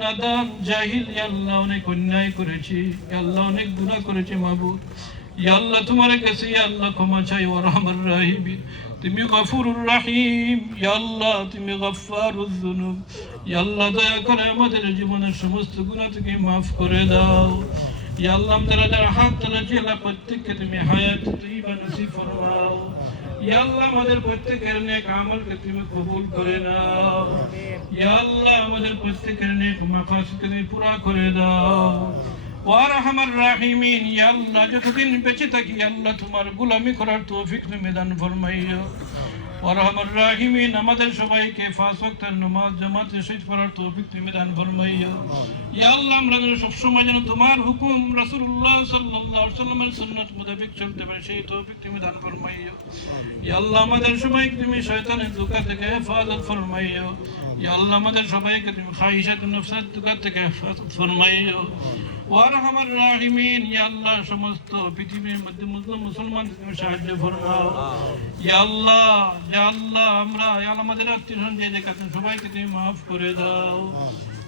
নাদান জাহিল আল্লাহ, অনেক অন্যায় করেছি। আল্লাহ, অনেক গুনাহ করেছি মাহবুব আল্লাহ, তোমার কাছে আল্লাহ, ক্ষমা চাই ও রহমান। রাহিম তুমি গফুরুর রাহিম। আল্লাহ, তুমি গফফারুজ যুনুব। আল্লাহ, দয়া করে আমাদের জীবনের সমস্ত গুনাহ থেকে মাফ করে দাও। আল্লাহ আমাদের যারা হাত তুলেছি, আল্লাহ, প্রত্যেককে তুমি হায়াত তৈবা নসিব ফরমাও। ইয়া আল্লাহ, আমাদের প্রত্যেকের নেক আমলকে তুমি কবুল করে দাও ইয়া আল্লাহ, আমাদের প্রত্যেকের নেক মাকাসদকে তুমি পুরা করে দাও। ওয়ারহামার রাহিমিন ইয়া আল্লাহ, যতদিন বেঁচে থাকি, আল্লাহ তোমার গোলামি করার তৌফিক তুমি দান ফরমাইও। ওয়ারহামার রাহিমিন আমাদের সবাইকে পাঁচ ওয়াক্তের নামাজ, জামাতে শহীদ করার তৌফিক তুমি দান ফরমাইও ইয়া আল্লাহ, আমরা যেন সবসময় যেন তোমার হুকুম রাসূলুল্লাহ সাল্লাল্লাহু আলাইহি সাল্লামের সুন্নাত মোতাবেক চলতে পারে, সেই তৌফিক তুমি দান ফরমাইও ইয়া আল্লাহ, আমাদের সবাইকে তুমি শয়তানের ধোঁকা থেকে হেফাজত ফরমাইও ইয়া আল্লাহ, আমাদের সবাইকে তুমি খাইশাত নফসাত ধোঁকা থেকে হেফাজত ফরমাইও ওয়ারহামার রাহিমিন ইয়া আল্লাহ সমস্ত পৃথিবীর মধ্যে মুসলিম মুসলমান তুমি সাহায্য ফরমাও ইয়া আল্লাহ ইয়া আল্লাহ আমরা ইয়া আল্লাহ আমাদের আত্মীয় যে যেখানে সবাইকে তুমি মাফ করে দাও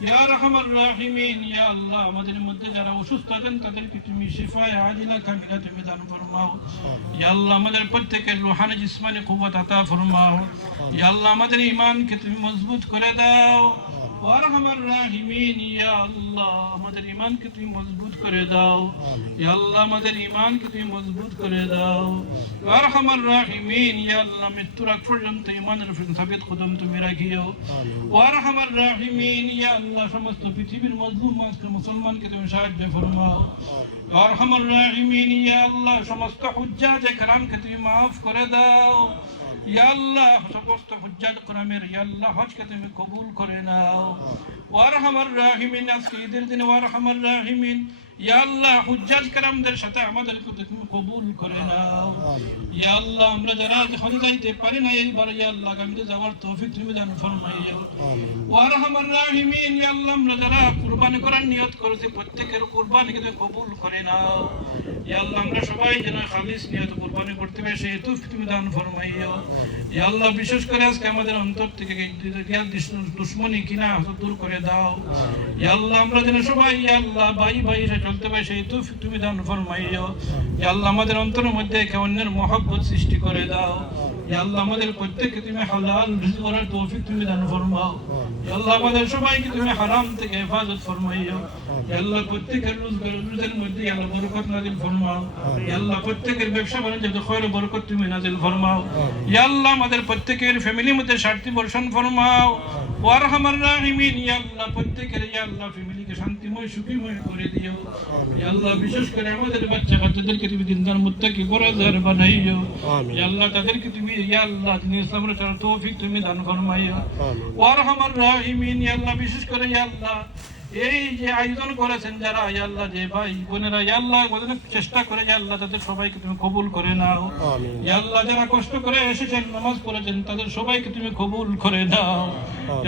ইয়া রহমান রাহিমিন ইয়া আল্লাহ আমাদের মধ্যে যারা অসুস্থ আছেন তাদেরকে তুমি শিফায় আজিলা কামিলা তুমি দান ফরমাও ইয়া আল্লাহ আমাদের প্রত্যেকের রোহানি জিসমানি কুওয়াত আতা ফরমাও ইয়া আল্লাহ আমাদের ঈমানকে তুমি মজবুত করে দাও ওয়ারহামার রাহিমিন ইয়া আল্লাহ আমাদের ইমানকে তুমি মজবুত করে দাও। আল্লাহ আমাদের তুমি মজবুত করে দাও। আরহামার রাহিমিন ইয়া আল্লাহ মৃত্যুর আগ পর্যন্ত ইমানের উপর সাবিত কদম তুমি রাখিও। আরহামার রাহিমিন ইয়া পৃথিবীর মজলুম মুসলমানকে তুমি সাহায্য ফরমাও। আরহামার রাহিমিন ইয়া আল্লাহ সমস্ত হুজ্জাজ کرام তুমি মাফ করে দাও। ইয়াল্লাহ সমস্ত হজ্জাত কোরআমের ইয়াল্লাহ হজকে তুমি কবুল করে নাও ওয়ারহামার রাহিমিন আজকে ঈদের দিনে ওয়ারহামার রাহিমিন ইয়াল্লাহ হুজ্জাজ কারামদের সাথে আমাদেরকে তুমি কবুল করে নাও ইয়াল্লাহ আমরা যারা হজ যাইতে পারি না এইবার ইয়াল্লাহ আগামীতে যাওয়ার তৌফিক তুমি জানো ফরমাইয়াও ওয়ারহামার রাহিমিন ইয়াল্লাহ আমরা যারা কুরবানি করার নিয়ত করেছি প্রত্যেকের কুরবানিকে তুমি কবুল করে নাও আল্লাহ সবাই যেন খালিস নিয়ত কোরবানি করতে সেই তুমি দান ফরমাইও ইয়া আল্লাহ, বিশেষ করে আজকে আমাদের অন্তর থেকে দুশ্মনী কিনা দূর করে দাও। ইয়া আল্লাহ, আমরা যেন সবাই ইয়া আল্লাহ, ভাই ভাই চলতে পারি, সেই তৌফিক তুমি দান ফরমাইও ইয়া আল্লাহ, আমাদের অন্তরের মধ্যে অন্যের মহব্বত সৃষ্টি করে দাও। আল্লাহ আমাদের প্রত্যেককে তুমি হালাল করার তৌফিক তুমি দান ফরমাও। ইয়া আল্লাহ আমাদের সবাইকে তুমি হারাম থেকে হেফাজত ফরমাইও। ইয়া আল্লাহ প্রত্যেকের রোজের মধ্যে ইয়া আল্লাহ বরকত নাজিল ফরমাও। ইয়া আল্লাহ প্রত্যেকের ব্যবসা বাণিজ্যে খয়র বরকত তুমি নাজিল ফরমাও। ইয়া আল্লাহ আমাদের প্রত্যেকের ফ্যামিলির মধ্যে শান্তি বর্ষণ ফরমাও। ওয়ারহামার রাহিমিন ইয়া আল্লাহ প্রত্যেকের ইয়া আল্লাহ ফ্যামিলিকে শান্তিময় সুখীময় করে দিও। ইয়া আল্লাহ বিশেষ করে আমাদের বাচ্চা কাচ্চাদেরকে তুমি দিনদার মুত্তাকি বানাইও। ইয়া আল্লাহ তাদেরকে তুমি ইয়া আল্লাহ দিন ইসলামের তার তৌফিক তুমি দান ফরমাইও ওয়ারহামার রাহিমিন ইয়া আল্লাহ বিশেষ করে ইয়া আল্লাহ। এই যে আয়োজন করেছেন যারা আল্লাহ যে ভাই বোনেরা আল্লাহ ওদের চেষ্টা করে আল্লাহ তাদের সবাইকে তুমি কবুল করে নাও। আল্লাহ যারা কষ্ট করে এসেছেন নামাজ পড়েছেন তাদের সবাইকে তুমি কবুল করে নাও।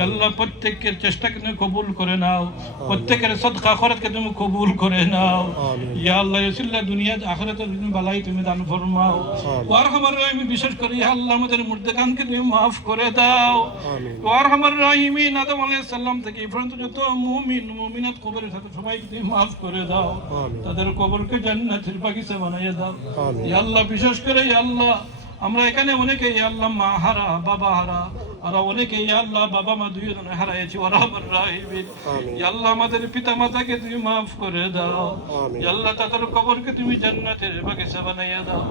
আল্লাহ প্রত্যেকের চেষ্টাকে তুমি কবুল করে নাও। প্রত্যেকের সদকা খরচকে তুমি কবুল করে নাও। ইয়া আল্লাহ ইসিল্লাহ দুনিয়া আখিরাতে তুমি বালাই তুমি দান ফরমাও। ওয়ারহামার রাহিম বিশেষ করে ইয়া আল্লাহ আমাদের মুর্দেকানকে তুমি মাফ করে দাও। ওয়ারহামার রাহিমিন আদম আলাইহিস সালাম থেকে এই পর্যন্ত যত মুমিন মুমিনাত কবরের সাথে সবাইকে তুমি মাফ করে দাও। তাদের কবরকে জান্নাতের বাগিচা বানাইয়া দাও। ইয়া আল্লাহ বিশেষ করে ইয়া আল্লাহ আমরা এখানে অনেকে ইয়া আল্লাহ মা হারা বাবা হারা আর অনেকে ইয়া আল্লাহ বাবা মা দুইজন হারাইছি ওরা আমার রাহিবিন ইয়া আল্লাহ আমাদের পিতা মাতাকে তুমি মাফ করে দাও ইয়া আল্লাহ তাদের কবরকে তুমি জান্নাতের বাগিচা বানাইয়া দাও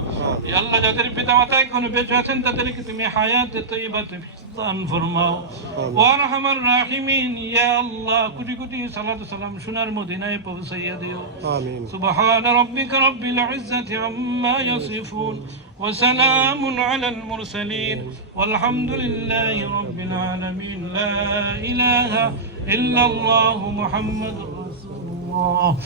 ইয়া আল্লাহ যাদের পিতা মাতা এখনো বেঁচে আছেন তাদেরকে তুমি হায়াত তৈবা তুমি দান ফরমাও ওয়ারহামার রাহিমিন ইয়া আল্লাহ কোটি কোটি সালাত সালাম সোনার মদিনায় পৌঁছাইয়া দিও آمين سبحان ربك رب العزة عما يصفون وسلام على المرسلين والحمد رب العالمين. لا إله إلا الله محمد رسول الله.